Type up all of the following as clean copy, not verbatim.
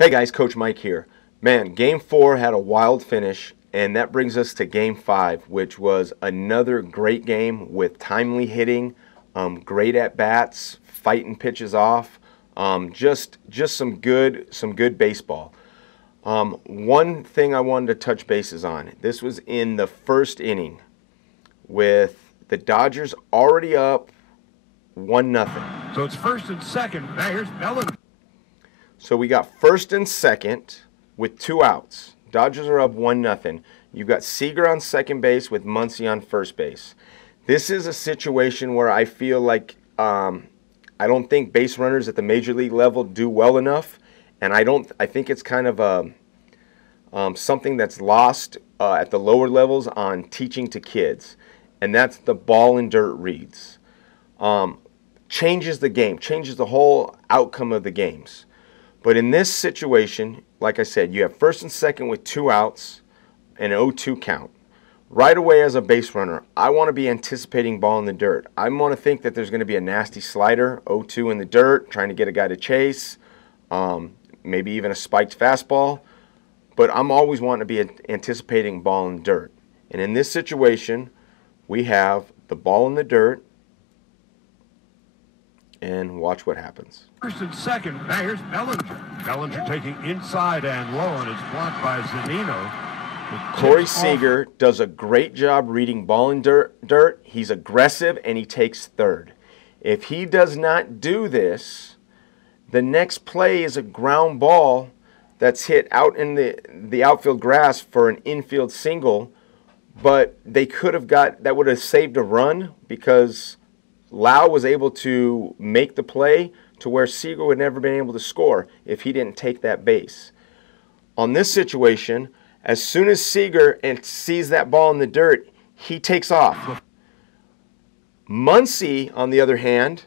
Hey guys, Coach Mike here. Man, Game 4 had a wild finish, and that brings us to Game 5, which was another great game with timely hitting, great at-bats, fighting pitches off, just some good baseball. One thing I wanted to touch bases on, this was in the first inning with the Dodgers already up 1-0. So it's first and second. Now here's Bellinger. So we got first and second with 2 outs. Dodgers are up 1-0. You've got Seager on second base with Muncy on first base. This is a situation where I feel like I don't think base runners at the major league level do well enough, and I think it's kind of something that's lost at the lower levels on teaching to kids, and that's the ball and dirt reads. Changes the game, changes the whole outcome of the games. But in this situation, like I said, you have first and second with 2 outs and an 0-2 count. Right away as a base runner, I want to be anticipating ball in the dirt. I want to think that there's going to be a nasty slider, 0-2 in the dirt, trying to get a guy to chase, maybe even a spiked fastball. But I'm always wanting to be anticipating ball in the dirt. And in this situation, we have the ball in the dirt, and watch what happens. First and second. Now here's Bellinger. Bellinger taking inside and low, and it's blocked by Zunino. Corey Seager does a great job reading ball in dirt. He's aggressive, and he takes third. If he does not do this, the next play is a ground ball that's hit out in the outfield grass for an infield single, but they could have that would have saved a run because Lau was able to make the play to where Seager would never been able to score if he didn't take that base. On this situation, as soon as Seager sees that ball in the dirt, he takes off. Muncy, on the other hand,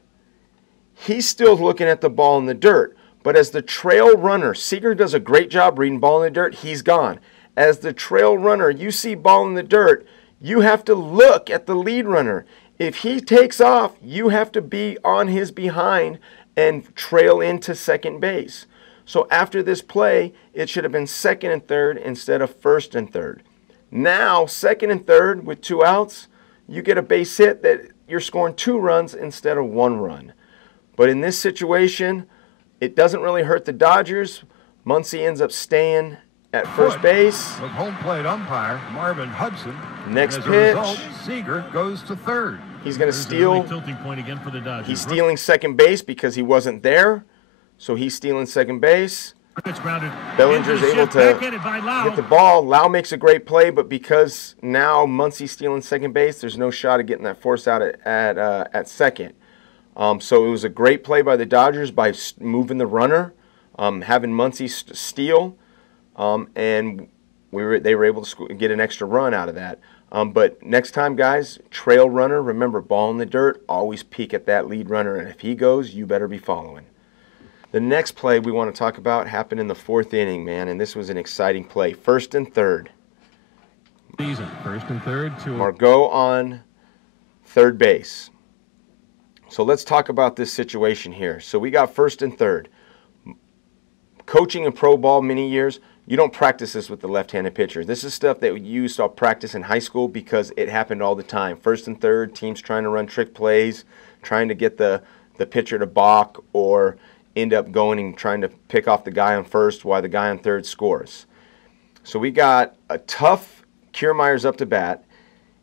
he's still looking at the ball in the dirt. But as the trail runner, Seager does a great job reading ball in the dirt, he's gone. As the trail runner, you see ball in the dirt, you have to look at the lead runner. If he takes off, you have to be on his behind and trail into second base. So after this play, it should have been second and third instead of first and third. Now, second and third with 2 outs, you get a base hit that you're scoring 2 runs instead of 1 run. But in this situation, it doesn't really hurt the Dodgers. Muncy ends up staying at first base. With home plate umpire Marvin Hudson. Next pitch. Result, Seager goes to third. He's going to steal. Tilting point again for the Dodgers. He's stealing second base because he wasn't there. So he's stealing second base. Bellinger's able to get the ball. Lau makes a great play, but because now Muncy's stealing second base, there's no shot of getting that force out at second. So it was a great play by the Dodgers by moving the runner, having Muncy steal, and they were able to get an extra run out of that. But next time, guys, trail runner, remember, ball in the dirt, always peek at that lead runner, and if he goes, you better be following. The next play we want to talk about happened in the 4th inning, man, and this was an exciting play. First and third. First and third. Margot on third base. So let's talk about this situation here. So we got first and third. Coaching in pro ball many years, you don't practice this with the left-handed pitcher. This is stuff that you used to practice in high school because it happened all the time. First and third, teams trying to run trick plays, trying to get the pitcher to balk or end up going and trying to pick off the guy on first while the guy on third scores. So we got a tough Kiermaier's up to bat.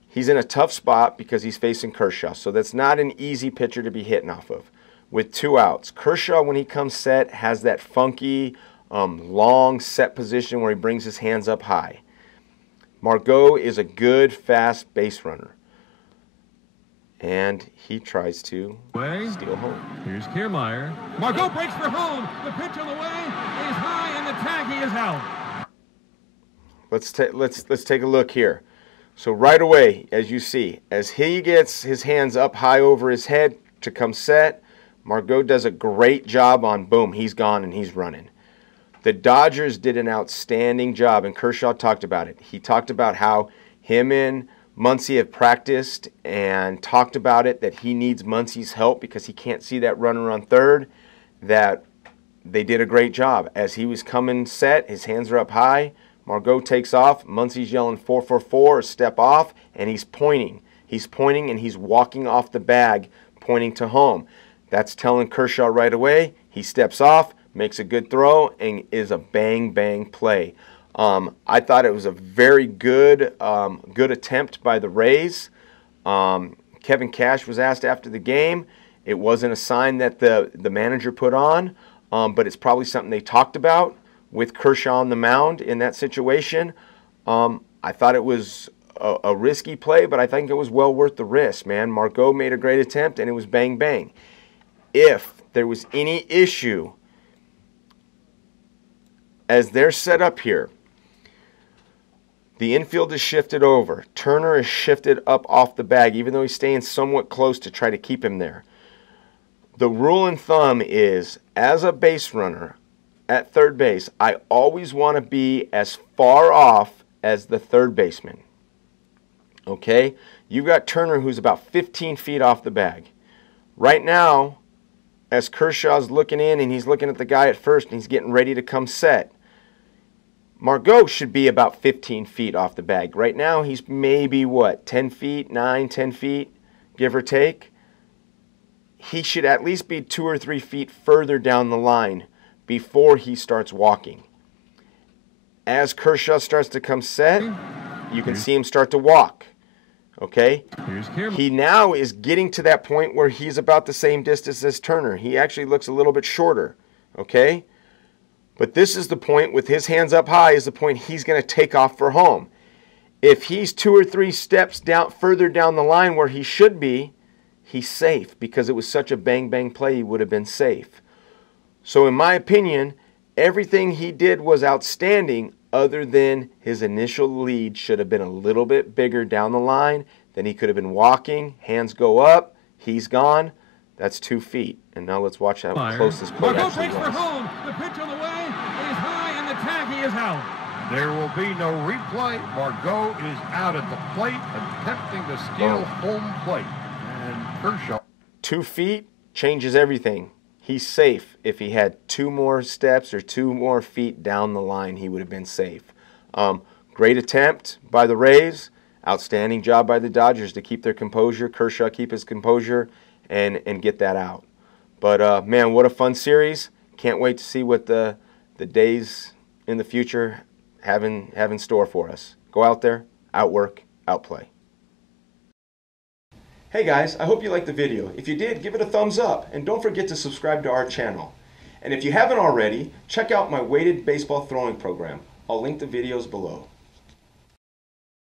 He's in a tough spot because he's facing Kershaw. So that's not an easy pitcher to be hitting off of. With 2 outs, Kershaw, when he comes set, has that funky, long set position where he brings his hands up high. Margot is a good, fast base runner. And he tries to steal home. Here's Kiermaier. Margot breaks for home. The pitch on the way is high, and the tag, he is out. Let's take a look here. So right away, as you see, as he gets his hands up high over his head to come set, Margot does a great job on boom. He's gone and he's running. The Dodgers did an outstanding job, and Kershaw talked about it. He talked about how him and Muncy have practiced and talked about it, that he needs Muncy's help because he can't see that runner on third, that they did a great job. As he was coming set, his hands are up high. Margot takes off. Muncie's yelling 4-4-4, step off, and he's pointing. He's pointing and he's walking off the bag, pointing to home. That's telling Kershaw right away. He steps off, makes a good throw, and is a bang-bang play. I thought it was a very good attempt by the Rays. Kevin Cash was asked after the game. It wasn't a sign that the manager put on, but it's probably something they talked about with Kershaw on the mound in that situation. I thought it was a risky play, but I think it was well worth the risk, man. Margot made a great attempt, and it was bang-bang. If there was any issue as they're set up here, the infield is shifted over. Turner is shifted up off the bag, even though he's staying somewhat close to try to keep him there. The rule and thumb is, as a base runner at third base, I always want to be as far off as the third baseman. Okay? You've got Turner, who's about 15 feet off the bag. Right now, as Kershaw's looking in and he's looking at the guy at first and he's getting ready to come set, Margot should be about 15 feet off the bag. Right now, he's maybe, 10 feet, 9, 10 feet, give or take. He should at least be 2 or 3 feet further down the line before he starts walking. As Kershaw starts to come set, you can see him start to walk. Okay? He now is getting to that point where he's about the same distance as Turner. He actually looks a little bit shorter. Okay? But this is the point, with his hands up high, is the point he's going to take off for home. If he's 2 or 3 steps further down the line where he should be, he's safe, because it was such a bang-bang play, he would have been safe. So in my opinion, everything he did was outstanding, other than his initial lead should have been a little bit bigger down the line. Then he could have been walking, hands go up, he's gone. That's 2 feet. And now let's watch how close this play Margot actually breaks for was. home. The pitch on the way is high, and the taggy is out. There will be no replay. Margot is out at the plate, attempting to steal home plate. And Kershaw. 2 feet changes everything. He's safe. If he had 2 more steps or 2 more feet down the line, he would have been safe. Great attempt by the Rays. Outstanding job by the Dodgers to keep their composure. Kershaw keep his composure and get that out. But, man, what a fun series. Can't wait to see what the days in the future have in store for us. Go out there, outwork, outplay. Hey guys, I hope you liked the video. If you did, give it a thumbs up, and don't forget to subscribe to our channel. And if you haven't already, check out my weighted baseball throwing program. I'll link the videos below.